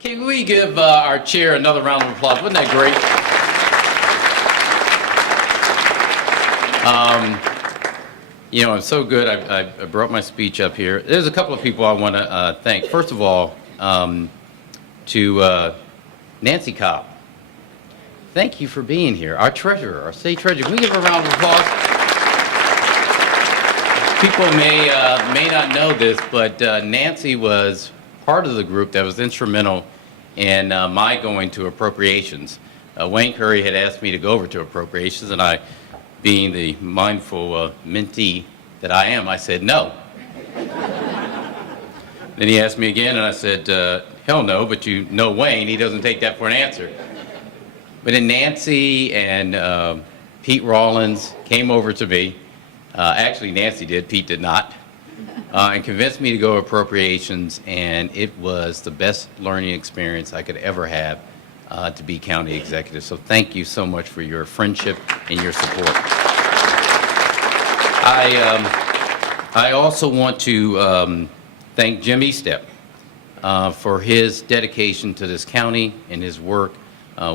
Can we give our chair another round of applause? Wasn't that great? It's so good. I brought my speech up here. There's a couple of people I want to thank. First of all, to Nancy Cobb. Thank you for being here. Our treasurer, our state treasurer. Can we give her a round of applause? People may not know this, but Nancy was part of the group that was instrumental in my going to appropriations. Wayne Curry had asked me to go over to appropriations, and I, being the mindful mentee that I am, I said no. Then he asked me again, and I said, hell no, but you know Wayne, he doesn't take that for an answer. But then Nancy and Pete Rollins came over to me. Actually, Nancy did, Pete did not. And convinced me to go appropriations, and it was the best learning experience I could ever have to be county executive. So thank you so much for your friendship and your support. I also want to thank Jim Estep for his dedication to this county and his work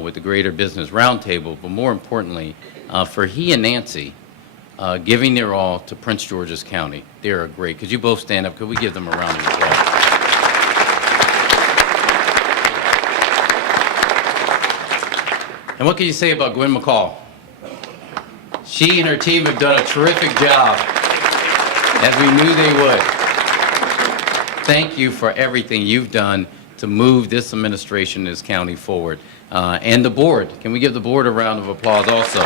with the Greater Business Roundtable, but more importantly, for he and Nancy giving their all to Prince George's County. They're great. Could you both stand up? Could we give them a round of applause? And what can you say about Gwen McCall? She and her team have done a terrific job, as we knew they would. Thank you for everything you've done to move this administration, this county forward. And the board. Can we give the board a round of applause also?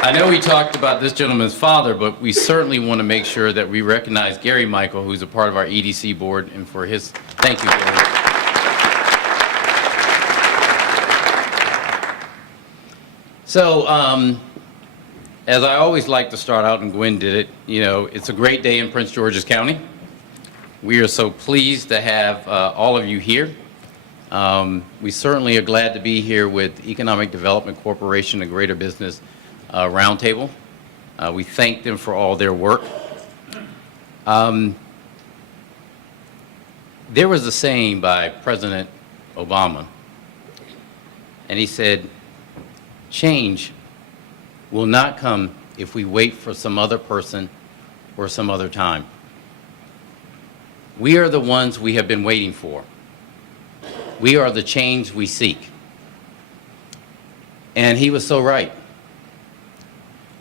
I know we talked about this gentleman's father, but we certainly want to make sure that we recognize Gary Michael, who's a part of our EDC board, and for his, thank you, Gary. So, as I always like to start out, and Gwen did it, it's a great day in Prince George's County. We are so pleased to have all of you here. We certainly are glad to be here with Economic Development Corporation and Greater Business Roundtable. We thank them for all their work. There was a saying by President Obama, and he said, change will not come if we wait for some other person or some other time. We are the ones we have been waiting for. We are the change we seek. And he was so right.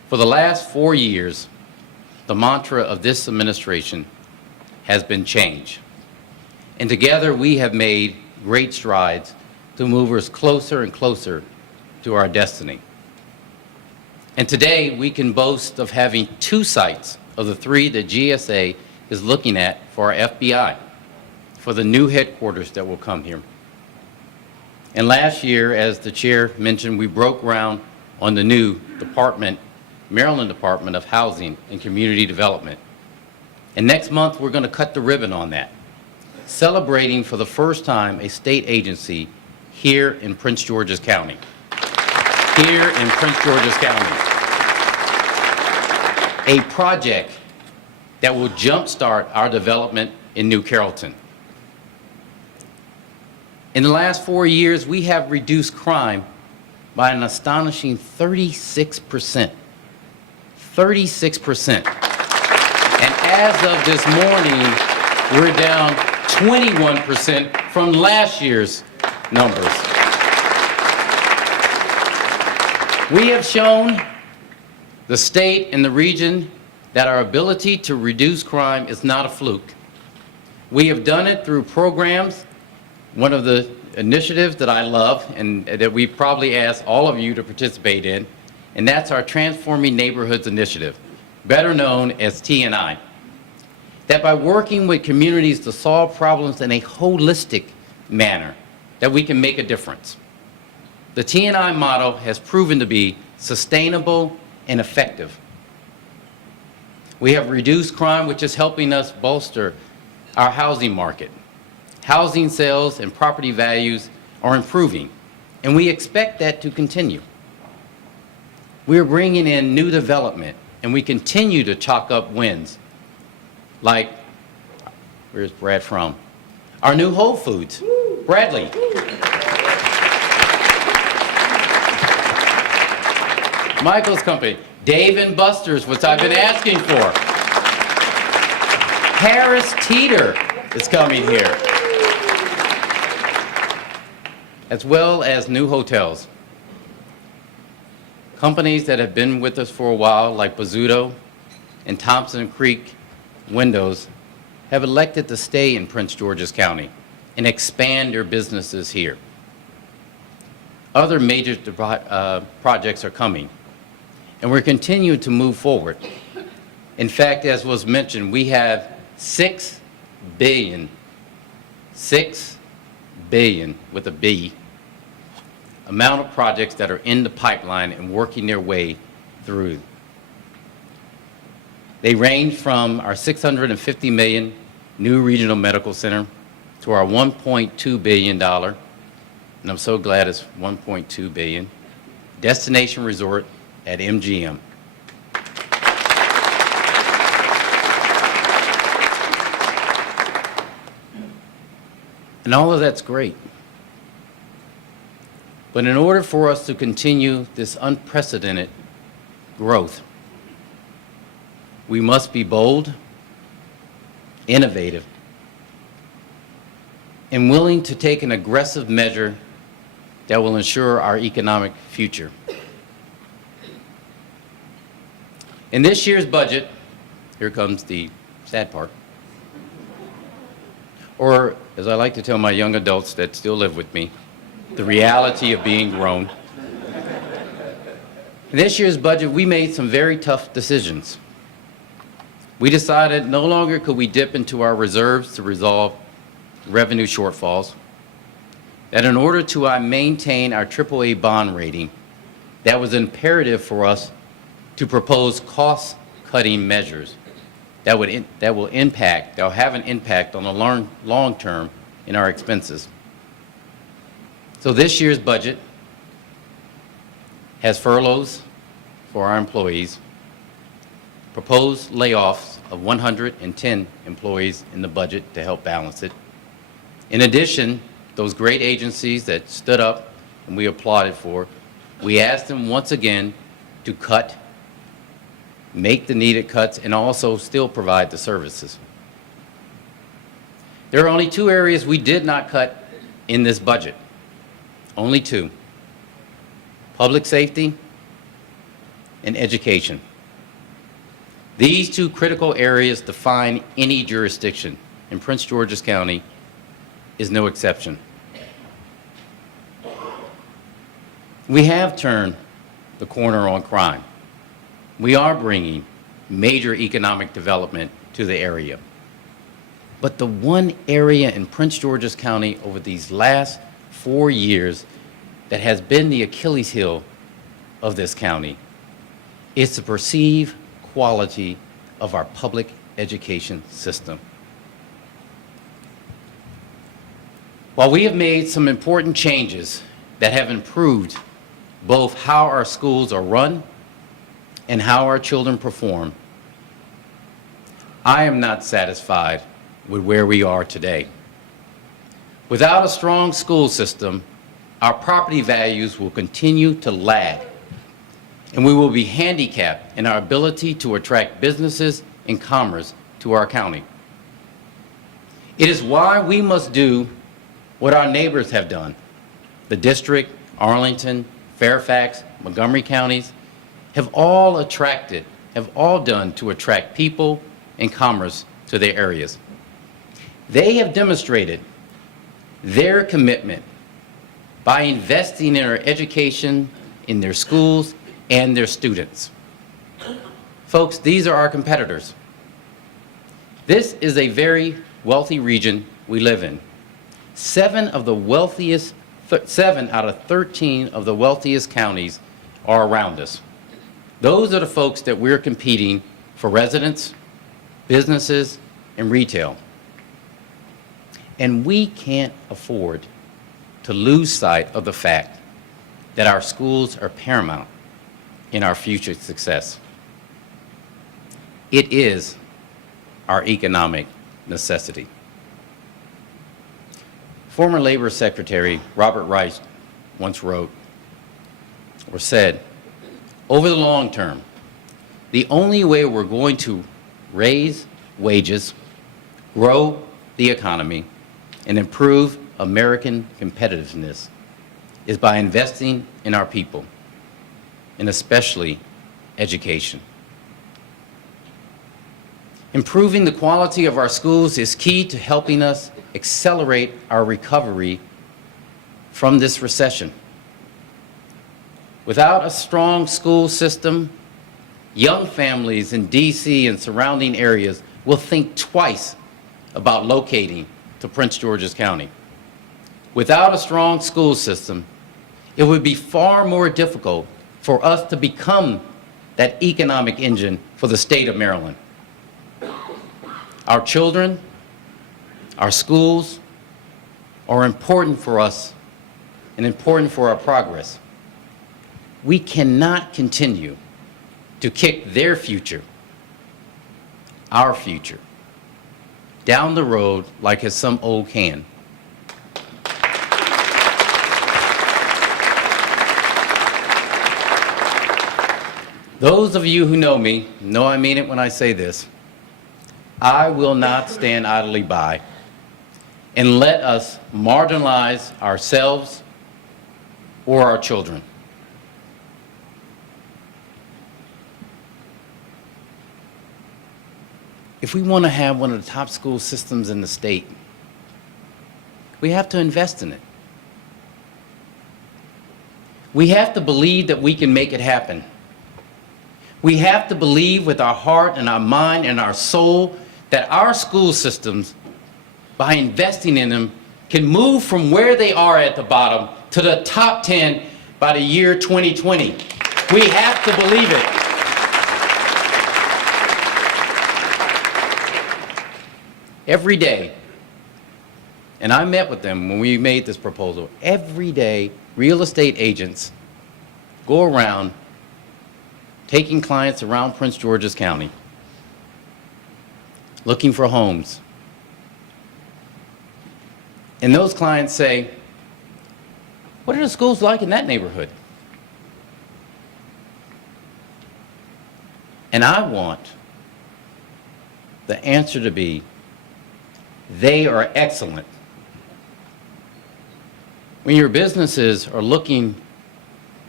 For the last 4 years, the mantra of this administration has been change. And together we have made great strides to move us closer and closer to our destiny. And today we can boast of having 2 sites of the 3 that GSA is looking at for our FBI, for the new headquarters that will come here. And last year, as the chair mentioned, we broke ground on the new department, Maryland Department of Housing and Community Development. And next month, we're going to cut the ribbon on that, celebrating for the first time a state agency here in Prince George's County. Here in Prince George's County. A project that will jumpstart our development in New Carrollton. In the last 4 years, we have reduced crime by an astonishing 36%. 36%. And as of this morning, we're down 21% from last year's numbers. We have shown the state and the region that our ability to reduce crime is not a fluke. We have done it through programs. One of the initiatives that I love and that we probably ask all of you to participate in, and that's our Transforming Neighborhoods Initiative, better known as TNI. That by working with communities to solve problems in a holistic manner, that we can make a difference. The TNI model has proven to be sustainable and effective. We have reduced crime, which is helping us bolster our housing market. Housing sales and property values are improving, and we expect that to continue. We are bringing in new development, and we continue to chalk up wins, like, where's Brad from? Our new Whole Foods, Bradley. Michael's company, Dave & Buster's, which I've been asking for. Harris Teeter is coming here. As well as new hotels. Companies that have been with us for a while, like Bozzuto and Thompson Creek Windows, have elected to stay in Prince George's County and expand their businesses here. Other major projects are coming, and we're continuing to move forward. In fact, as was mentioned, we have $6 billion with a B, amount of projects that are in the pipeline and working their way through. They range from our $650 million new regional medical center to our $1.2 billion, and I'm so glad it's $1.2 billion, destination resort at MGM. And all of that's great. But in order for us to continue this unprecedented growth, we must be bold, innovative, and willing to take an aggressive measure that will ensure our economic future. In this year's budget, here comes the sad part, or as I like to tell my young adults that still live with me, the reality of being grown. In this year's budget, we made some very tough decisions. We decided no longer could we dip into our reserves to resolve revenue shortfalls, that in order to maintain our AAA bond rating, that was imperative for us to propose cost-cutting measures that will have an impact on the long term in our expenses. So this year's budget has furloughs for our employees, proposed layoffs of 110 employees in the budget to help balance it. In addition, those great agencies that stood up and we applauded for, we asked them once again to cut, make the needed cuts, and also still provide the services. There are only two areas we did not cut in this budget. Only two: public safety and education. These two critical areas define any jurisdiction, and Prince George's County is no exception. We have turned the corner on crime. We are bringing major economic development to the area. But the one area in Prince George's County over these last 4 years that has been the Achilles heel of this county is the perceived quality of our public education system. While we have made some important changes that have improved both how our schools are run and how our children perform, I am not satisfied with where we are today. Without a strong school system, our property values will continue to lag, and we will be handicapped in our ability to attract businesses and commerce to our county. It is why we must do what our neighbors have done. The district, Arlington, Fairfax, Montgomery counties have all done to attract people and commerce to their areas. They have demonstrated their commitment by investing in our education, in their schools, and their students. Folks, these are our competitors. This is a very wealthy region we live in. 7 out of 13 of the wealthiest counties are around us. Those are the folks that we're competing for: residents, businesses, and retail. And we can't afford to lose sight of the fact that our schools are paramount in our future success. It is our economic necessity. Former Labor Secretary Robert Reich once wrote or said, over the long term, the only way we're going to raise wages, grow the economy, and improve American competitiveness is by investing in our people, and especially education. Improving the quality of our schools is key to helping us accelerate our recovery from this recession. Without a strong school system, young families in DC and surrounding areas will think twice about locating to Prince George's County. Without a strong school system, it would be far more difficult for us to become that economic engine for the state of Maryland. Our children, our schools are important for us and important for our progress. We cannot continue to kick their future, our future, down the road like as some old can. Those of you who know me know I mean it when I say this. I will not stand idly by and let us marginalize ourselves or our children. If we want to have one of the top school systems in the state, we have to invest in it. We have to believe that we can make it happen. We have to believe with our heart and our mind and our soul that our school systems, by investing in them, can move from where they are at the bottom to the top 10 by the year 2020. We have to believe it. Every day, and I met with them when we made this proposal, every day real estate agents go around taking clients around Prince George's County, looking for homes. And those clients say, what are the schools like in that neighborhood? And I want the answer to be, they are excellent. When your businesses are looking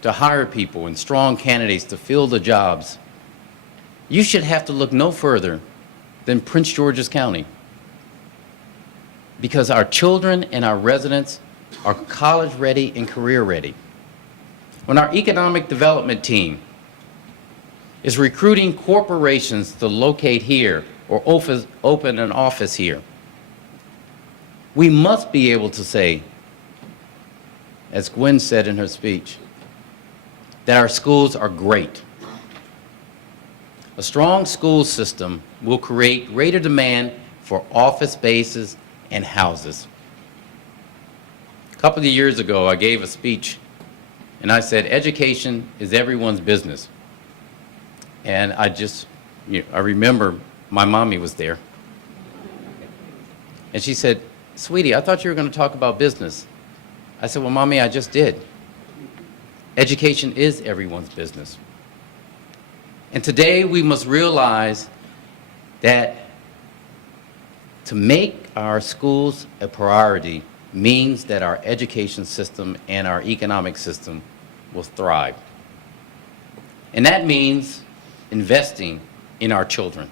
to hire people and strong candidates to fill the jobs, you should have to look no further than Prince George's County, because our children and our residents are college ready and career ready. When our economic development team is recruiting corporations to locate here or open an office here, we must be able to say, as Gwen said in her speech, that our schools are great. A strong school system will create greater demand for office spaces and houses. A couple of years ago, I gave a speech, and I said, education is everyone's business. And I remember my mommy was there. And she said, sweetie, I thought you were going to talk about business. I said, well, Mommy, I just did. Education is everyone's business. And today we must realize that to make our schools a priority means that our education system and our economic system will thrive. And that means investing in our children.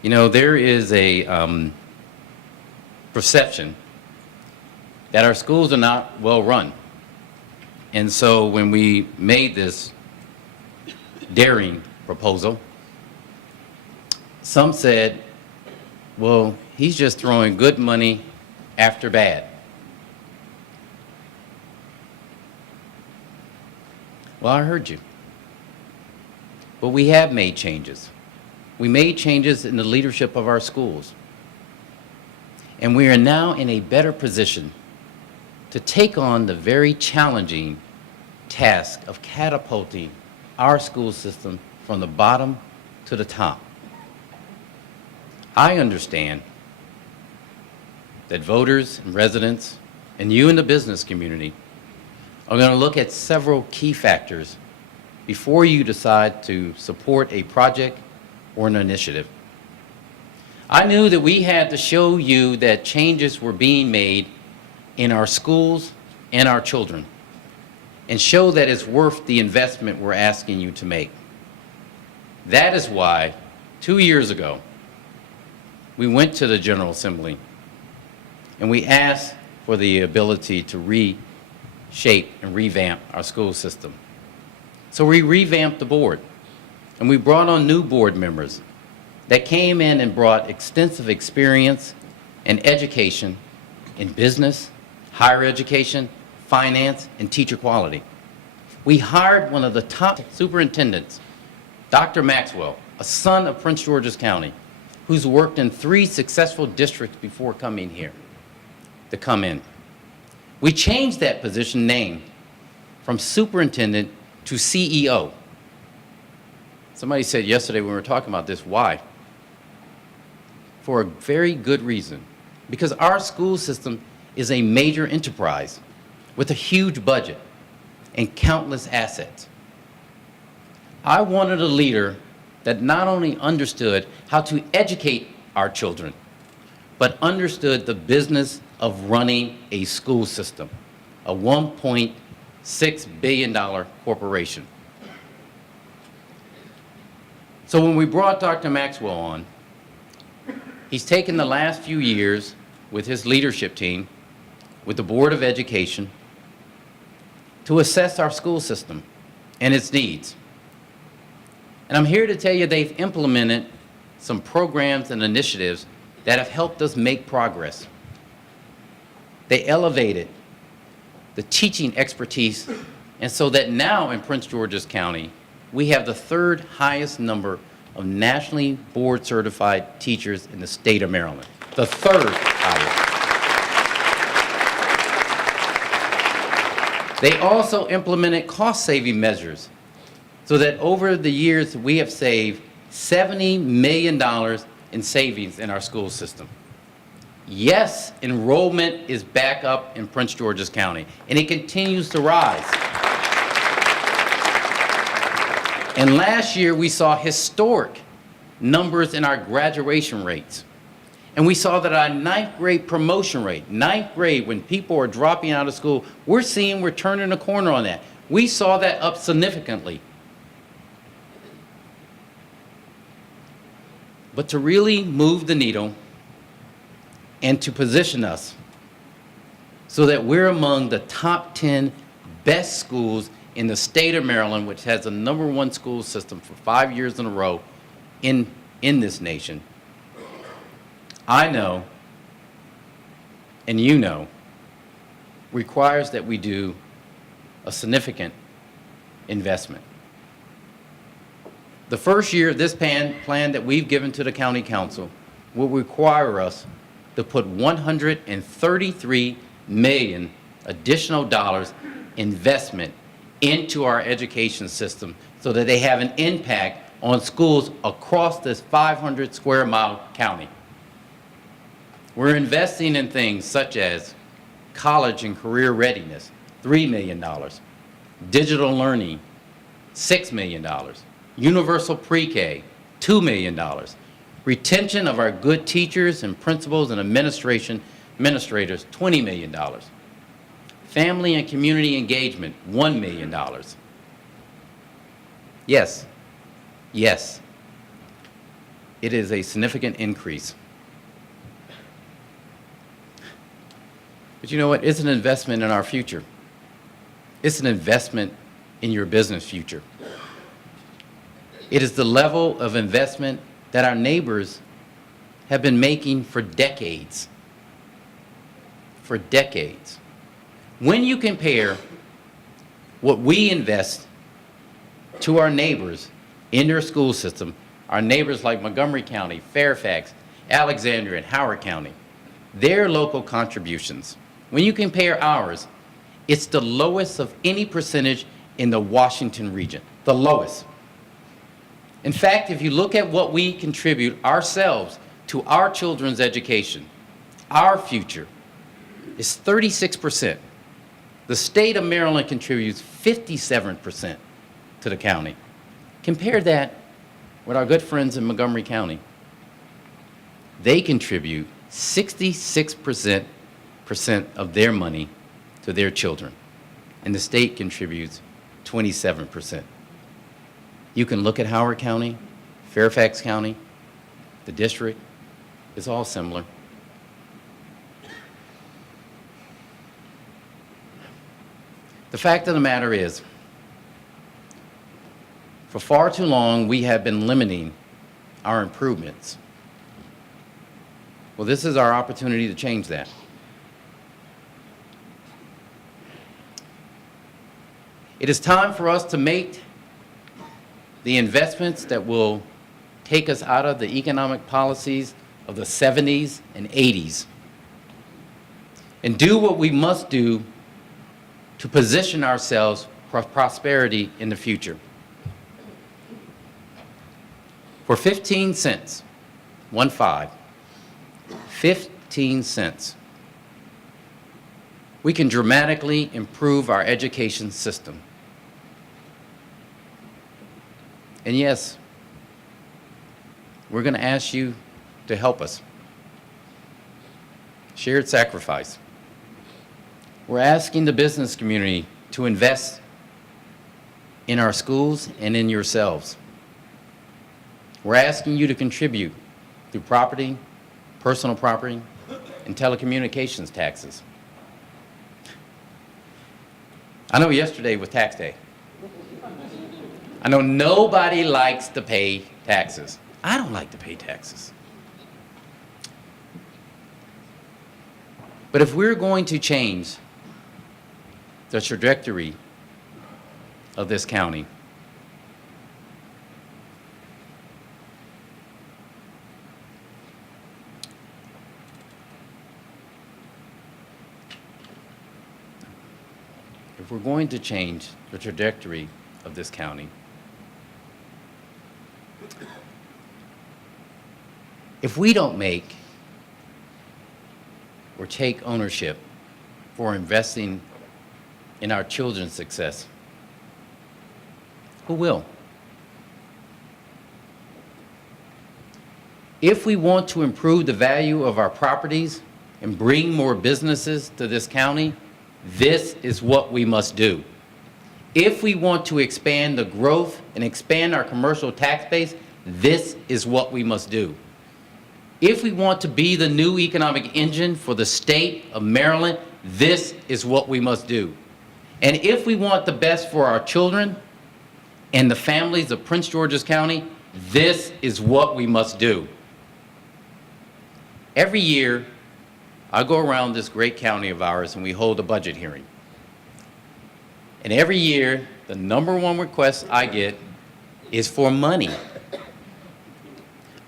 You know, there is a perception that our schools are not well run. And so when we made this daring proposal, some said, well, he's just throwing good money after bad. Well, I heard you. But we have made changes. We made changes in the leadership of our schools. And we are now in a better position to take on the very challenging task of catapulting our school system from the bottom to the top. I understand that voters and residents and you in the business community are going to look at several key factors before you decide to support a project or an initiative. I knew that we had to show you that changes were being made in our schools and our children, and show that it's worth the investment we're asking you to make. That is why 2 years ago, we went to the General Assembly and we asked for the ability to reshape and revamp our school system. So we revamped the board, and we brought on new board members that came in and brought extensive experience and education in business, higher education, finance, and teacher quality. We hired one of the top superintendents, Dr. Maxwell, a son of Prince George's County, who's worked in 3 successful districts before coming here to come in. We changed that position name from superintendent to CEO. Somebody said yesterday when we were talking about this, why? For a very good reason. Because our school system is a major enterprise with a huge budget and countless assets. I wanted a leader that not only understood how to educate our children, but understood the business of running a school system, a $1.6 billion corporation. So when we brought Dr. Maxwell on, he's taken the last few years with his leadership team, with the Board of Education, to assess our school system and its needs. And I'm here to tell you they've implemented some programs and initiatives that have helped us make progress. They elevated the teaching expertise, and so that now in Prince George's County, we have the 3rd highest number of nationally board certified teachers in the state of Maryland. The 3rd highest. They also implemented cost-saving measures so that over the years we have saved $70 million in savings in our school system. Yes, enrollment is back up in Prince George's County, and it continues to rise. And last year we saw historic numbers in our graduation rates. And we saw that our 9th grade promotion rate, 9th grade, when people are dropping out of school, we're turning a corner on that. We saw that up significantly. But to really move the needle and to position us so that we're among the top 10 best schools in the state of Maryland, which has the #1 school system for 5 years in a row in this nation, I know, and you know, requires that we do a significant investment. The first year of this plan that we've given to the county council will require us to put $133 million additional dollars investment into our education system so that they have an impact on schools across this 500 square mile county. We're investing in things such as college and career readiness, $3 million, digital learning, $6 million, universal pre-K, $2 million, retention of our good teachers and principals and administrators, $20 million, family and community engagement, $1 million. Yes, it is a significant increase. But you know what? It's an investment in our future. It's an investment in your business future. It is the level of investment that our neighbors have been making for decades. For decades. When you compare what we invest to our neighbors in their school system, our neighbors like Montgomery County, Fairfax, Alexandria, and Howard County, their local contributions, when you compare ours, it's the lowest of any percentage in the Washington region, the lowest. In fact, if you look at what we contribute ourselves to our children's education, our future, is 36%. The state of Maryland contributes 57% to the county. Compare that with our good friends in Montgomery County. They contribute 66% of their money to their children, and the state contributes 27%. You can look at Howard County, Fairfax County, the district, it's all similar. The fact of the matter is, for far too long, we have been limiting our improvements. Well, this is our opportunity to change that. It is time for us to make the investments that will take us out of the economic policies of the 70s and 80s and do what we must do to position ourselves for prosperity in the future. For 15 cents, 15 cents, we can dramatically improve our education system. And yes, we're going to ask you to help us. Shared sacrifice. We're asking the business community to invest in our schools and in yourselves. We're asking you to contribute through property, personal property, and telecommunications taxes. I know yesterday was tax day. I know nobody likes to pay taxes. I don't like to pay taxes. But if we're going to change the trajectory of this county, if we're going to change the trajectory of this county, if we don't make or take ownership for investing in our children's success, who will? If we want to improve the value of our properties and bring more businesses to this county, this is what we must do. If we want to expand the growth and expand our commercial tax base, this is what we must do. If we want to be the new economic engine for the state of Maryland, this is what we must do. And if we want the best for our children and the families of Prince George's County, this is what we must do. Every year, I go around this great county of ours and we hold a budget hearing. And every year, the #1 request I get is for money.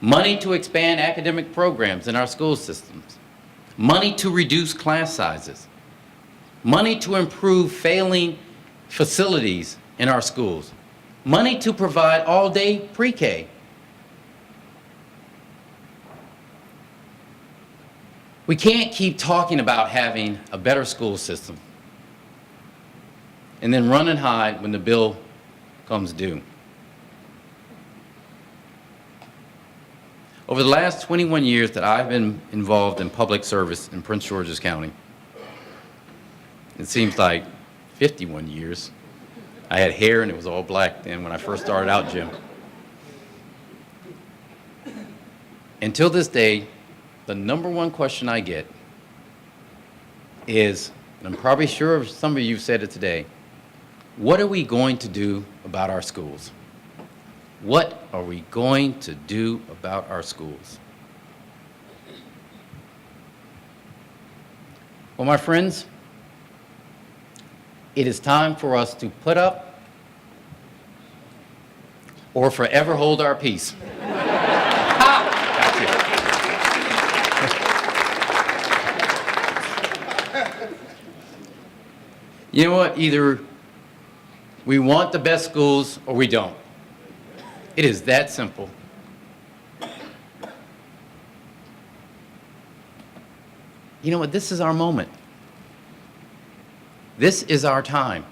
Money to expand academic programs in our school systems. Money to reduce class sizes. Money to improve failing facilities in our schools. Money to provide all-day pre-K. We can't keep talking about having a better school system and then run and hide when the bill comes due. Over the last 21 years that I've been involved in public service in Prince George's County, it seems like 51 years. I had hair and it was all black then when I first started out, Jim. Until this day, the #1 question I get is, and I'm probably sure some of you said it today, what are we going to do about our schools? What are we going to do about our schools? Well, my friends, it is time for us to put up or forever hold our peace. You know what? Either we want the best schools or we don't. It is that simple. You know what? This is our moment. This is our time.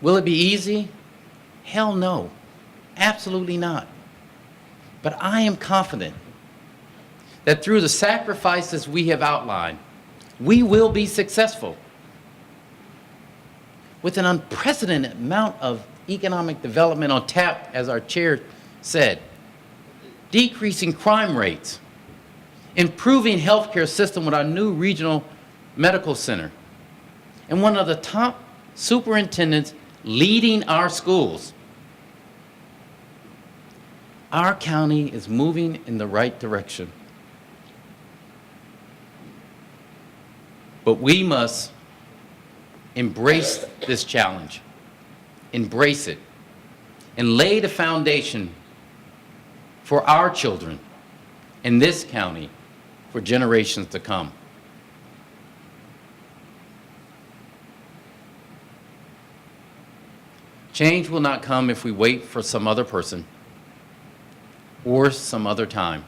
Will it be easy? Hell no. Absolutely not. But I am confident that through the sacrifices we have outlined, we will be successful. With an unprecedented amount of economic development on tap, as our chair said, decreasing crime rates, improving healthcare system with our new regional medical center, and one of the top superintendents leading our schools. Our county is moving in the right direction. But we must embrace this challenge, embrace it, and lay the foundation for our children in this county for generations to come. Change will not come if we wait for some other person or some other time.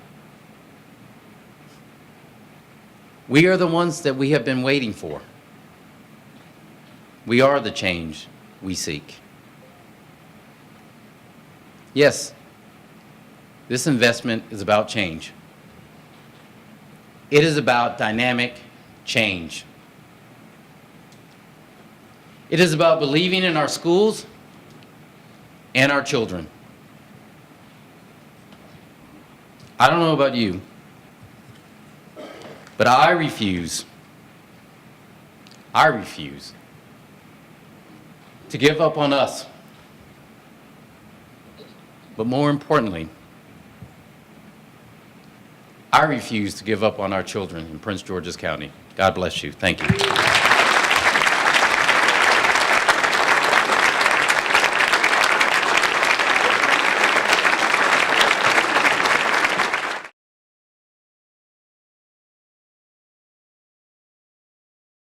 We are the ones that we have been waiting for. We are the change we seek. Yes, this investment is about change. It is about dynamic change. It is about believing in our schools and our children. I don't know about you, but I refuse to give up on us. But more importantly, I refuse to give up on our children in Prince George's County. God bless you. Thank you.